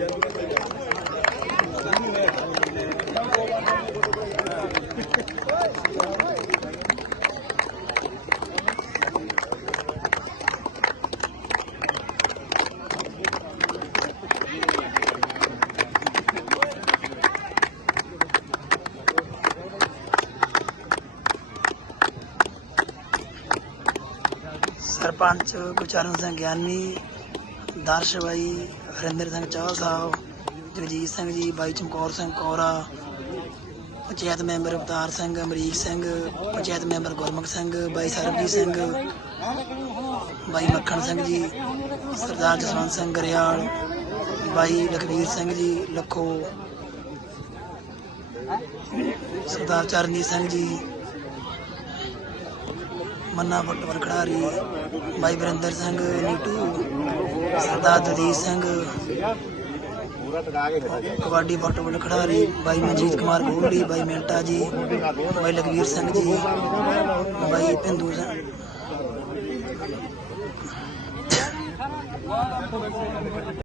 Jangan sarpanch Gurcharan Singh ਗਿਆਨੀ ਦਰਸ਼ ਬਾਈ ਹਰਿੰਦਰ ਸਿੰਘ ਚਾਹ ਸਾਹਿਬ, ਜਗਜੀਤ ਸਿੰਘ ਜੀ, ਬਾਈ Chamkaur Singh Kaura, panchayat member Avtar Singh, Amrik Singh, panchayat member Gurmukh Singh, ਬਾਈ ਸਰਬਜੀਤ ਸਿੰਘ, ਬਾਈ ਮੱਖਣ ਸਿੰਘ ਜੀ, ਸਰਦਾਰ ਜਸਵੰਤ ਸਿੰਘ ਗਰੇਵਾਲ ਬਾਈ ਲਖਵੀਰ ਸਿੰਘ ਜੀ, ਲੱਖੋ, ਸਰਦਾਰ ਚਰਨਜੀਤ ਸਿੰਘ ਜੀ ਮੰਨਾ ਫੁੱਟਬਾਲ ਖਿਡਾਰੀ ਬਾਈ ਵਰਿੰਦਰ ਸਿੰਘ, ਨੀਟੂ, ਸਰਦਾਰ ਦਲਜੀਤ ਸਿੰਘ, ਕਬੱਡੀ ਫੁੱਟਬਾਲ ਖਿਡਾਰੀ ਬਾਈ ਮਨਜੀਤ ਕੁਮਾਰ ਗੋਲੀ ਬਾਈ ਮਿੰਟਾ ਜੀ, ਬਾਈ ਲਖਵੀਰ ਸਿੰਘ ਜੀ, ਬਾਈ ਪਿੰਦੂ ਸਿੰਘ